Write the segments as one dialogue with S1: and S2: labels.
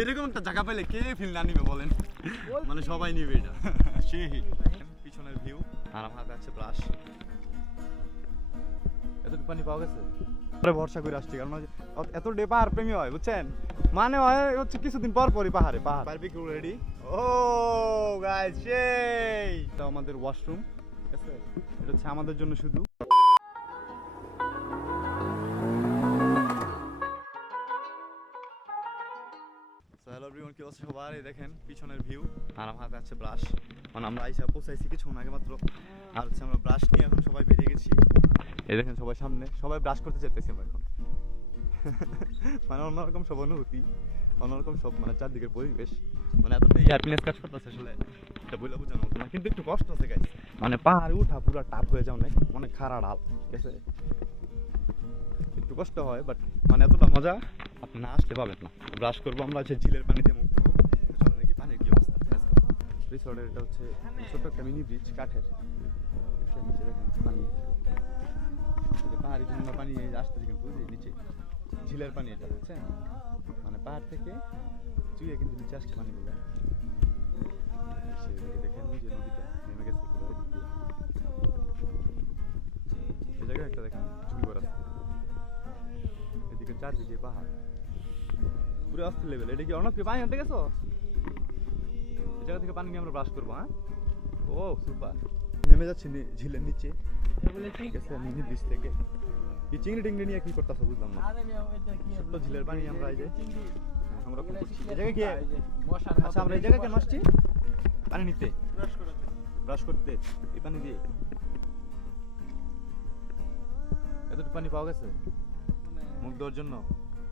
S1: এরকম একটা জায়গা পেলে কে ফিল না নিবে বলেন? মানে সবাই নিবে এটা। সেই পিছনের ভিউ আর আমার হাতে আছে ব্রাশ এতটুকু পানি পাওয়া গেছে? পরে ভরসা করে আসছি কারণ এত ডে পাহাড় প্রেমী হয় বুঝছেন? মানে হয় হচ্ছে কিছুদিন পর পরই পাহাড়ে পাহাড়। বারবিকিউ রেডি ও গাইস সেই! আমাদের ওয়াশরুম ঠিক আছে? এটা হচ্ছে আমাদের জন্য শুধু। কি অবস্থা সবার? এই দেখেন, পিছনের ভিউ আর আমার হাতে আছে ব্রাশ মানে আমরা আইসা পৌঁছাইছি কিছু আগে মাত্র। আর হচ্ছে আমরা ব্রাশ নিয়ে এখন সবাই বেরিয়ে গেছি। এই দেখেন সবাই সামনে। সবাই ব্রাশ করতে যেতেছি আমরা এখন। মানে অন্যরকম সব অনুভূতি। অন্যরকম সব মানে চারদিকের পরিবেশ। মানে এতটাই হ্যাপিনেস কাজ করতেছে আসলে। এটা বলে বোঝানো না, কিন্তু একটু কষ্ট আছে গাইস মানে পাহাড়ে উঠা পুরো টাপ হয়ে যাও অনেক অনেক খাড়া ঢাল ঠিক আছে? একটু কষ্ট হয় বাট মানে এতটা মজা, আপনি না আসতে পাবেন না। ব্রাশ করব আমরা হচ্ছে ঝিলের পানিতে মুখ দেবো চলো দেখি পানির কি অবস্থা রিসর্টের এটা হচ্ছে ছোট্ট একটা মিনি ব্রিজ কাঠের। নিচে দেখেন, পানি। পাহাড়ি ঝর্ণা পানি আসতেছে কিন্তু নিচে। ঝিলের পানি এটা, বুঝছেন? মানে পাহাড় থেকে চুয়ে কিন্তু নিচে আসছে পানিগুলো। দেখেন যে নদীটা নেমে গেছে জায়গায় একটা দেখেন ঝুমকো রাস্তা এদিকে চারদিকে পাহাড়। পুরো অস্থির লেভেল এটা কি অনেক পানি আনতে গেছো? জায়গা থেকে পানি নিয়ে আমরা ব্রাশ করব হ্যাঁ? ও সুপার নেমে যাচ্ছে ঝিলের নিচে। মিনি ব্রিজ থেকে। এই চিংড়ি টিংড়ি নিয়ে কি করতেছো বুঝলাম না। ছোট্ট ঝিলের পানি আমরা এই যে সংরক্ষণ করছি এই জায়গায় কি? আচ্ছা আমরা এই জায়গায় কেন আসছি? পানি নিতে। ব্রাশ করতে। এই পানি দিয়ে। এতটুকু পানি পাওয়া গেছে? মুখ দেওয়ার জন্য?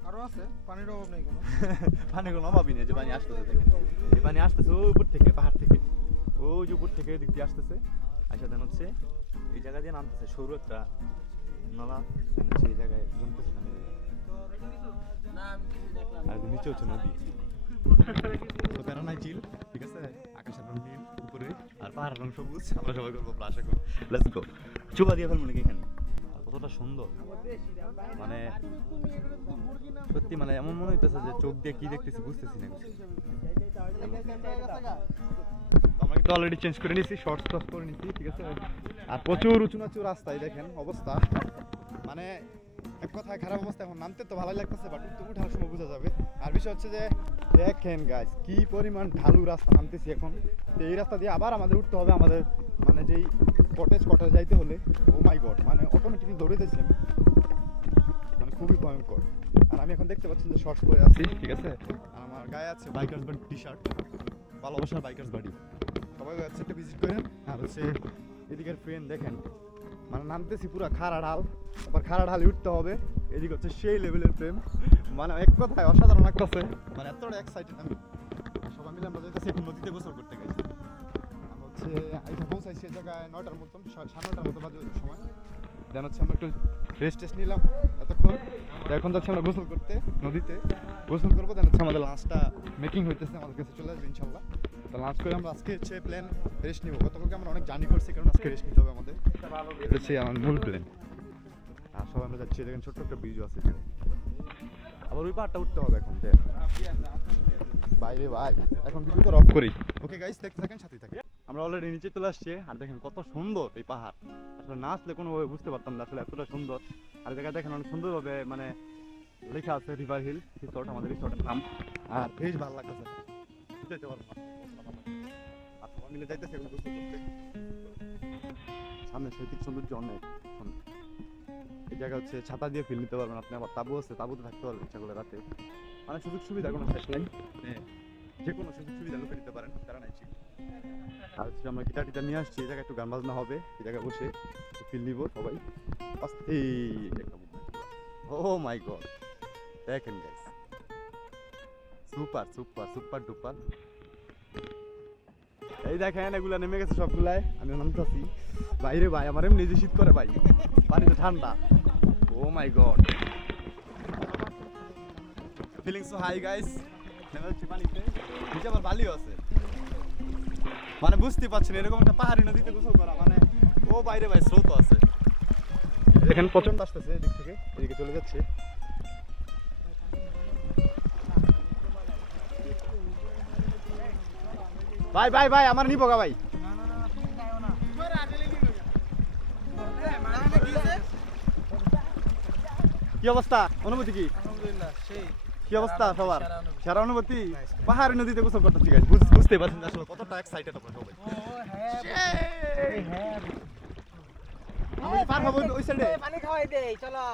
S2: আরও আছে পানির অভাব নেই কোনো।
S1: অভাবই নেই যে পানি আসতেছে দেখেন। এই পানি আসতেছে ওই উপর থেকে পাহাড় থেকে। ওই যে উপর থেকে এদিক দিয়ে আসতেছে। আইসা দেন হচ্ছে এই জায়গা দিয়ে নামতেছে সরু একটা নালা। এই জায়গায় জমতেছে না আর নিচে হচ্ছে নদী। তো প্যারা নাই চিল ঠিক আছে? আকাশের রং নীল উপরে। আর পাহাড়ের রং সবুজ। আমরা সবাই করব প্লাস এখন লেটস গো চুপা দিয়ে ফেলব নাকি এখানে? কতটা সুন্দর। মানে সত্যি মানে এমন মনে হইতেছে যে চোখ দিয়ে কি দেখতেছি বুঝতেছি না আমরা কিন্তু অলরেডি চেঞ্জ করে নিয়েছি শর্টস টস করে নিয়েছি, ঠিক আছে? আর প্রচুর উঁচু নাচু রাস্তায় দেখেন অবস্থা। মানে এক কথায় খারাপ অবস্থা, এখন নামতে তো ভালোই লাগতেছে বাট উঠতে উঠার সময় বোঝা যাবে। আর বিষয় হচ্ছে যে, দেখেন গাছ কি পরিমাণ ঢালু রাস্তা নামতেছি এখন। তো এই রাস্তা দিয়ে আবার আমাদের উঠতে হবে আমাদের মানে যেই কটেজ কটেজ যাইতে হলে ও মাই গড মানে অটোমেটিকলি দৌড়েতেছি আমি। খুবই ভয়ঙ্কর। আর আমি এখন দেখতে পাচ্ছি যে শর্টস পরে আছি। ঠিক আছে। আর আমার গায়ে আছে বাইকার্স বাড়ি টি শার্ট ভালোবাসার বাইকার্স বাড়ি সবাই ওয়েবসাইটে ভিজিট করেন। আর হচ্ছে এদিকের ফ্রেন্ড দেখেন। মানে নামতেছি পুরো খাড়া ঢাল আবার খাড়া ঢালে উঠতে হবে। এদিকে হচ্ছে সেই লেভেলের প্রেম। মানে এক কথায় অসাধারণ লাগতেছে। মানে এতটা এক্সাইটেড আমি। সবাই মিলে আমরা যাইতেছি এখন নদীতে গোসল করতে গেছি। হচ্ছে এটা পৌঁছাইছি এই জায়গায় নয়টার মতন সা- সাড়ে নয়টার মতো বাজে সময়। দেন হচ্ছে আমরা একটু রেস্ট টেস্ট নিলাম এতক্ষণ। এখন যাচ্ছি আমরা গোসল করতে, নদীতে। গোসল করব দেন হচ্ছে আমাদের লাঞ্চটা মেকিং হইতেছে আমাদের কাছে চলে আসবে ইনশাল্লাহ তো লাঞ্চ করে আমরা আজকে হচ্ছে প্ল্যান রেস্ট নিবো। গতকালকে আমরা অনেক জার্নি করছি, কারণ আজকে রেস্ট নিতে হবে আমাদের। এটা হচ্ছে আমার মূল প্ল্যান আর সবাই আমরা যাচ্ছি, দেখেন ছোট্ট একটা ব্রিজও আছে আবার ওই পাহাড়টা উঠতে হবে এখন বাইরে, ভাই। এখন ভিডিওটা অফ করি। ওকে গাইস দেখতে থাকেন সাথে থাকেন। আমরা অলরেডি নিচে চলে আসছি। আর দেখেন কত সুন্দর এই পাহাড়। আসলে না আসলে কোনোভাবে বুঝতে পারতাম না আসলে এতটা সুন্দর। আর এই জায়গায় দেখেন অনেক সুন্দরভাবে মানে লেখা আছে রিভার হিল রিসর্ট আমাদের রিসর্টের নাম। আর বেশ ভালো লাগতেছে। যেতে পারব আর সবাই মিলে যাইতেছে সামনে শৈতিক সৌন্দর্য অনেক। এই জায়গা হচ্ছে ছাতা দিয়ে ফিল নিতে পারবেন আপনি। আবার তাবু আছে, তাবুতে থাকতে পারবেন করলে রাতে। মানে সুযোগ সুবিধা কোনো শেষ নাই। মানে যে কোনো সুযোগ সুবিধা লুকে নিতে পারেন, তারা নাই ঠিক আর হচ্ছে আমরা গিটার টিটার নিয়ে আসছি, এই জায়গায় একটু গান বাজনা হবে, এই জায়গায় বসে ফিল নিব সবাই। একটা ও মাই গড দেখেন guys super super super duper এই দেখেন, এগুলা নেমে গেছে সবগুলাই আমি নামতেছি। বাইরে ভাই, আমার এমনি শীত করে ভাই। পানিতে ঠান্ডা। ও my god feeling so high guys নিচে আবার বালিও আছে। মানে বুঝতে পারছেন এরকম একটা পাহাড়ি নদীতে গোসল করা মানে ও বাইরে ভাই স্রোত আছে। দেখেন প্রচণ্ড আসতেছে এদিক থেকে এদিকে চলে যাচ্ছে। ভাই ভাই ভাই আমার নিবো গা ভাই।
S2: কি
S1: অবস্থা? অনুভূতি কি?
S2: আলহামদুলিল্লাহ সেই।
S1: কি অবস্থা সবার?
S2: সেরা অনুভূতি।
S1: পাহাড়ি নদীতে গোসল করতেছি গাইস বুঝতে পারছেন আসলে কতটা এক্সাইটেড আপনারা সবাই।
S2: হ্যাঁ
S1: পার হব ওই সাইডে
S2: পানি খাওয়াই দেই চলো।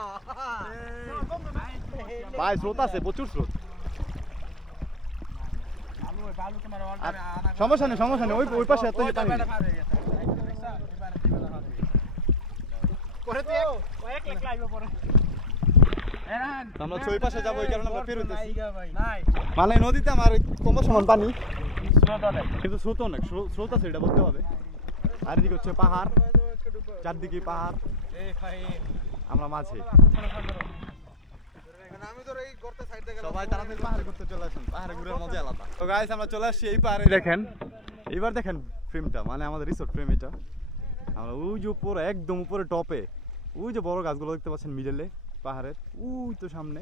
S1: ভাই স্রোত আছে প্রচুর স্রোত। সমস্যা নেই সমস্যা নেই ওই ওই পাশে এত পানি।
S2: পরে তো এক লাখ লাগবে পরে।
S1: আমরা ওই পাশে যাব ওই কারণে আমরা মানে নদীতে আমার ওই কোমর সমান পানি। কিন্তু স্রোত অনেক স্রোত আছে এটা বলতে হবে। আর এদিকে হচ্ছে পাহাড় চারদিকে পাহাড়। আমরা মাঝে।
S2: আমি তো এই গর্তে সাইড থেকে
S1: সবাই তাড়াতাড়ি পাহাড়ে ঘুরতে চলে আসেন পাহাড়ে ঘুরে মজা আলাদা। তো গাইস আমরা চলে আসছি এই পাহাড়ে। দেখেন। এইবার দেখেন ফ্রেমটা মানে আমাদের রিসোর্ট ফ্রেম এটা আমরা ওই যে উপরে একদম উপরে টপে ওই যে বড় গাছগুলো দেখতে পাচ্ছেন মিডলে পাহাড়ের ওই তো সামনে।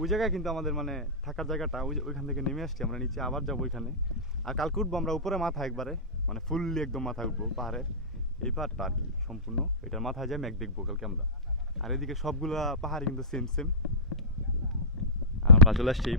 S1: ওই জায়গায় কিন্তু আমাদের মানে থাকার জায়গাটা, ওই ওইখান থেকে নেমে আসছি আমরা, নিচে আবার যাব ওইখানে। আর কালকে উঠবো আমরা উপরে মাথা একবারে মানে ফুললি একদম মাথায় উঠবো পাহাড়ের। এই পাহাড়টা আর কি, সম্পূর্ণ। এটার মাথায় যাই ম্যাক দেখব কালকে আমরা। আর এদিকে সবগুলা পাহাড় কিন্তু সেম সেম আমরা চলে আসছি এই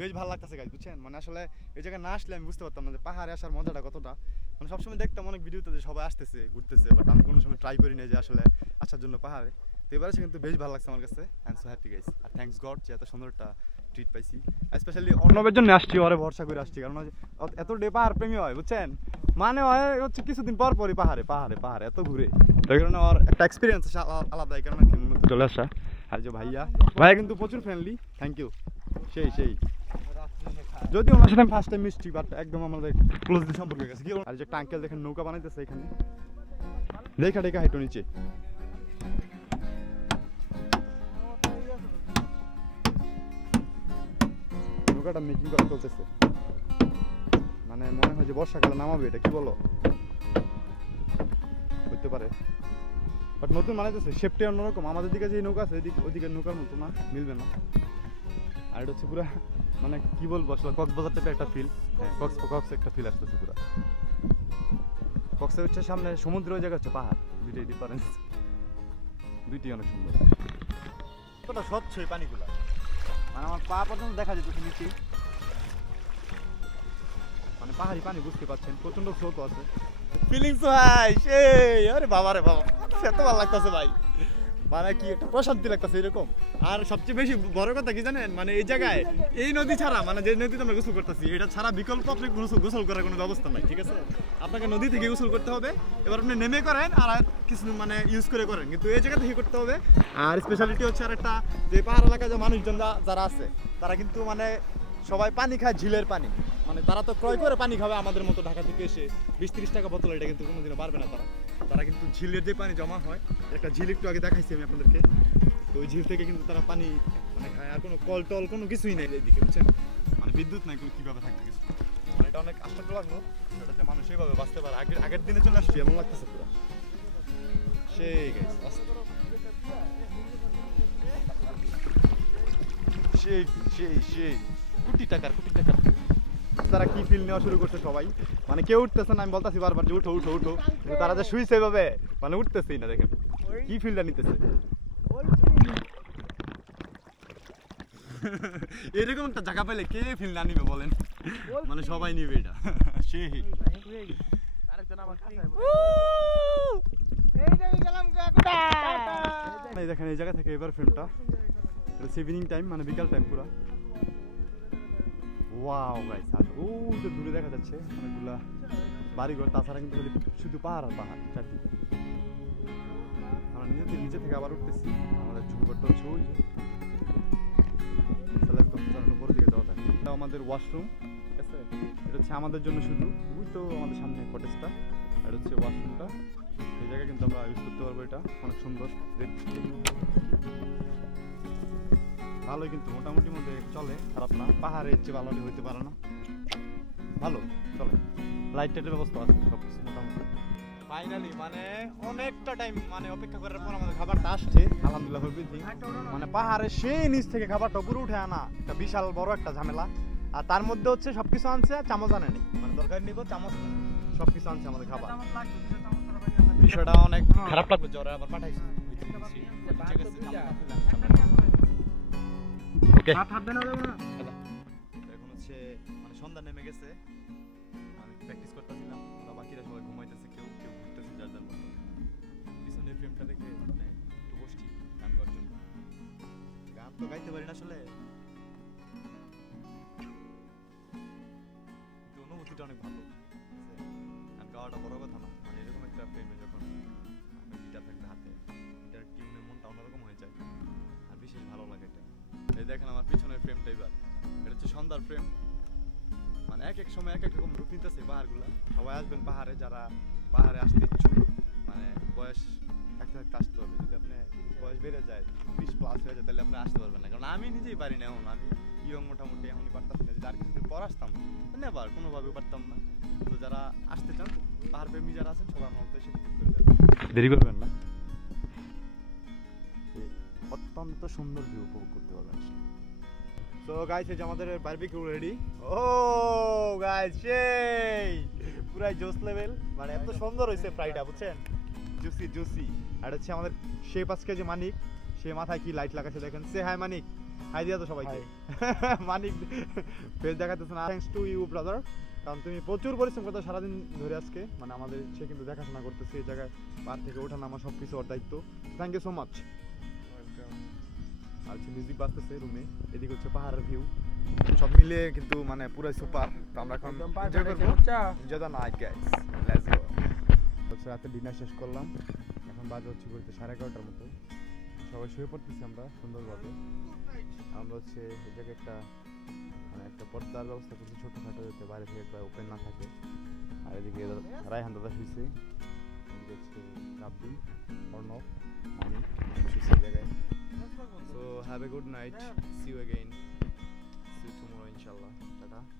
S1: বেশ ভালো লাগতেছে গাছ বুঝছেন? মানে আসলে এই জায়গায় না আসলে আমি বুঝতে পারতাম না যে পাহাড়ে আসার মজাটা কতটা। মানে সবসময় দেখতাম অনেক ভিডিওতে যে সবাই আসতেছে, ঘুরতেছে বাট আমি কোনো সময় ট্রাই করি না যে আসলে আসার জন্য পাহাড়ে। তো এবার কিন্তু বেশ ভালো লাগছে আমার কাছে। I am so happy guys R thanks god যে এত সুন্দর একটা ট্রিট পাইছি। স্পেশালি অর্ণবের জন্য আসছি ওরে ভরসা করে আসছি কারণ এত ডে পাহাড় প্রেমী হয় বুঝছেন? মানে হয় হচ্ছে কিছুদিন পর পরই পাহাড়ে পাহাড়ে পাহাড়ে এত ঘুরে। তো এই কারণে আমার একটা এক্সপিরিয়েন্স আলাদা এই কারণে চলে আসা। আর যে ভাইয়া ভাইয়া কিন্তু প্রচুর ফ্রেন্ডলি থ্যাংক ইউ সেই সেই। যদিও ওনার সাথে ফার্স্ট টাইম মিষ্টি বাট একদম আমাদের ক্লোজলি সম্পর্ক গেছে কি আর যে একটা আঙ্কেল দেখেন নৌকা বানাইতেছে এখানে। দেখা দেখা হাইটো নিচে। নৌকাটা মেকিং করা চলতেছে। মানে মনে হয় যে বর্ষাকালে নামাবে, এটা কি বলো? হইতে পারে। বাট নতুন বানাইতেছে শেপটাই অন্যরকম আমাদের দিকে যে নৌকা আছে, এদিকে ওদিকে নৌকার মতো না, মিলবে না। আর এটা হচ্ছে পুরা মানে কি বলব আসলে, কক্সবাজার টাইপের একটা ফিল কক্স কক্স একটা ফিল আসতেছে পুরা। কক্সের হচ্ছে সামনে সমুদ্র ওই জায়গা হচ্ছে পাহাড়, দুইটাই ডিফারেন্স দুইটাই অনেক সুন্দর। কতটা স্বচ্ছ এই পানিগুলা? মানে আমার পা পর্যন্ত দেখা যেত নিচে মানে পাহাড়ি পানি বুঝতে পারছেন প্রচণ্ড স্রোত আছে। ফিলিংস ভাই সেই, আরে বাবা রে বাবা এত ভালো লাগতেছে ভাই। মানে কি একটা প্রশান্তি লাগতেছে এরকম। আর সবচেয়ে বেশি বড় কথা কি জানেন? মানে এই জায়গায় এই নদী ছাড়া মানে যে নদীতে আমরা গোসল করতেছি, এটা ছাড়া বিকল্প আপনি গোসল করার কোনো ব্যবস্থা নাই, ঠিক আছে? আপনাকে নদী থেকে গোসল করতে হবে, এবার আপনি নেমে করেন আর কিছু মানে ইউজ করে করেন, কিন্তু এই জায়গা থেকে করতে হবে। আর স্পেশালিটি হচ্ছে আর একটা যে পাহাড় এলাকায় যে মানুষজন যারা আছে, তারা কিন্তু মানে সবাই পানি খায় ঝিলের পানি। মানে তারা তো ক্রয় করে পানি খাবে আমাদের মতো ঢাকা থেকে এসে, বিশ তিরিশ টাকা বোতল, এটা কিন্তু কোনোদিনও পারবে না তারা। তারা কিন্তু ঝিলের যে পানি জমা হয়। একটা ঝিল একটু আগে দেখাইছি আমি আপনাদেরকে। তো ওই ঝিল থেকে কিন্তু তারা পানি মানে খায়, আর কোনো কল টল কোনো কিছুই নেই এইদিকে বুঝছেন? মানে বিদ্যুৎ নাই, কোনো কীভাবে থাকবে কিছু? মানে এটা অনেক আশ্চর্য লাগল সেটাতে মানুষ এইভাবে বাঁচতে পারে। আগের আগের দিনে চলে আসছি, এমন লাগতেছে পুরো। সেই সেই সেই সেই। কোটি টাকার কোটি টাকার। তারা কি ফিল নেওয়া শুরু করছে সবাই? মানে কেউ উঠতেছে না আমি বলতেছি বারবার যে উঠো উঠো উঠো। তারা যে শুইছে এভাবে মানে উঠতেছেই না দেখেন। কি ফিলটা নিতেছে? এরকম একটা জায়গা পেলে কে ফিল না নিবে বলেন? মানে সবাই নিবে এটা। সেই দেখেন এই জায়গা থেকে এবার ফিল্মটা এটা ইভিনিং টাইম মানে বিকাল টাইম পুরো। ওয়াও গাইস আর ওই তো দূরে দেখা যাচ্ছে অনেকগুলা বাড়িঘর, তাছাড়া কিন্তু শুধু পাহাড় আর পাহাড়, চারদিকে। আমরা নিজে থেকে নিচে থেকে আবার উঠতেছি, আমাদের ঝুমঘরটা হচ্ছে ওই উপরের দিকে যাওয়া যায় এটা আমাদের ওয়াশরুম ঠিক আছে? এটা হচ্ছে আমাদের জন্য শুধু, ওই তো আমাদের সামনে কটেজটা এটা হচ্ছে ওয়াশরুমটা এই জায়গায় কিন্তু আমরা ইউজ করতে পারব এটা, অনেক সুন্দর। দেখতে। ভালোই কিন্তু মোটামুটি মধ্যে চলে খারাপ না। পাহাড়ের চেয়ে ভালো হইতে পারে না। ভালো চলে। লাইট টাইটের ব্যবস্থা আছে সব কিছু মোটামুটি। ফাইনালি মানে অনেকটা টাইম মানে অপেক্ষা করার পর আমাদের খাবারটা আসছে। আলহামদুলিল্লাহ এভরিথিং মানে পাহাড়ে সেই নিচ থেকে খাবারটা উপরে উঠে আনা একটা বিশাল বড় একটা ঝামেলা। আর তার মধ্যে হচ্ছে সবকিছু আনছে আর চামচ আনে নি মানে তরকারি নিব চামচ নেই সবকিছু আনছে আমাদের খাবার। বিষয়টা অনেক। খারাপ লাগবে জ্বরে আবার পাঠাইছে। ওকে
S2: হাত হাত দেনা দেবো না
S1: এখন হচ্ছে মানে সন্ধ্যা নেমে গেছে। আমি প্র্যাকটিস করতেছিলাম ওরা বাকিরা সবাই ঘুমাইতেছে কেউ কেউ ঘুরতেছে যার যার মতো। পিছনের ফ্রেমটা দেখে মানে একটু বসছি গান গাওয়ার জন্য। গান তো গাইতে পারি না আসলে। অনুভূতিটা অনেক ভালো। গান গাওয়াটা বড় কথা না। মানে এরকম একটা ফ্রেমে যখন গিটার থাকবে হাতে গিটার টিউনে মনটা অন্যরকম হয়ে যায়। দেখেন আমার পিছনের ফ্রেমটা এবার। এটা হচ্ছে সন্ধ্যার ফ্রেম মানে এক এক সময় এক এক রকম রূপ নিতেছে পাহাড়গুলো। সবাই আসবেন পাহাড়ে, যারা পাহাড়ে আসতে ইচ্ছুক মানে বয়স থাকতে থাকতে আসতে হবে। যদি আপনি বয়স বেড়ে যায়, বিশ প্লাস হয়ে যায়, তাহলে আপনি আসতে পারবেন না। কারণ আমি নিজেই পারি না এখন। আমি ইয়ং মোটামুটি এখনই পারতাম না। যদি আর পর আসতাম নেবার কোনোভাবে পারতাম না। তো যারা আসতে চান, পাহাড় প্রেমী যারা আছেন, সবাই আমার যাবেন। দেরি করবেন না। অত্যন্ত সুন্দর ভিউ উপভোগ করতে পারবেন তো গাইস এই যে আমাদের বারবিকিউ রেডি ও গাইস সেই! পুরাই জোস লেভেল মানে এত সুন্দর হয়েছে ফ্রাইটা বুঝছেন? জুসি জুসি আর হচ্ছে আমাদের শেপ আজকে যে মানিক সে মাথায় কি লাইট লাগাচ্ছে দেখেন। সে হাই মানিক। হাই দিয়া তো সবাইকে। মানিক ফেস দেখাতেছে না। থ্যাঙ্কস টু ইউ ব্রাদার কারণ তুমি প্রচুর পরিশ্রম করতে সারাদিন ধরে আজকে। মানে আমাদের সে কিন্তু দেখাশোনা করতেছে এই জায়গায়। পার থেকে ওঠা নামা সব কিছু ওর দায়িত্ব। থ্যাংক ইউ সো মাচ আর হচ্ছে মিউজিক বাজতেছে রুমে এদিকে হচ্ছে পাহাড়ের ভিউ সব মিলিয়ে কিন্তু মানে পুরো সুপার তো আমরা এখন এনজয় করব। The night guys let's go হচ্ছে রাতে ডিনার শেষ করলাম। এখন বাজে হচ্ছে বলতে সাড়ে এগারোটার মতো। সবাই শুয়ে পড়তেছি আমরা সুন্দরভাবে। আমরা হচ্ছে এই জায়গায় একটা মানে একটা পর্দার ব্যবস্থা করছি ছোটোখাটো যাতে বাইরে থেকে একবার ওপেন না থাকে। আর এদিকে রায়হান দাদা শুয়েছে এদিকে হচ্ছে রাব্বি অর্ণব আমি শুয়েছি জায়গায়। So have a good night. See you again. See you tomorrow, inshallah. Tata.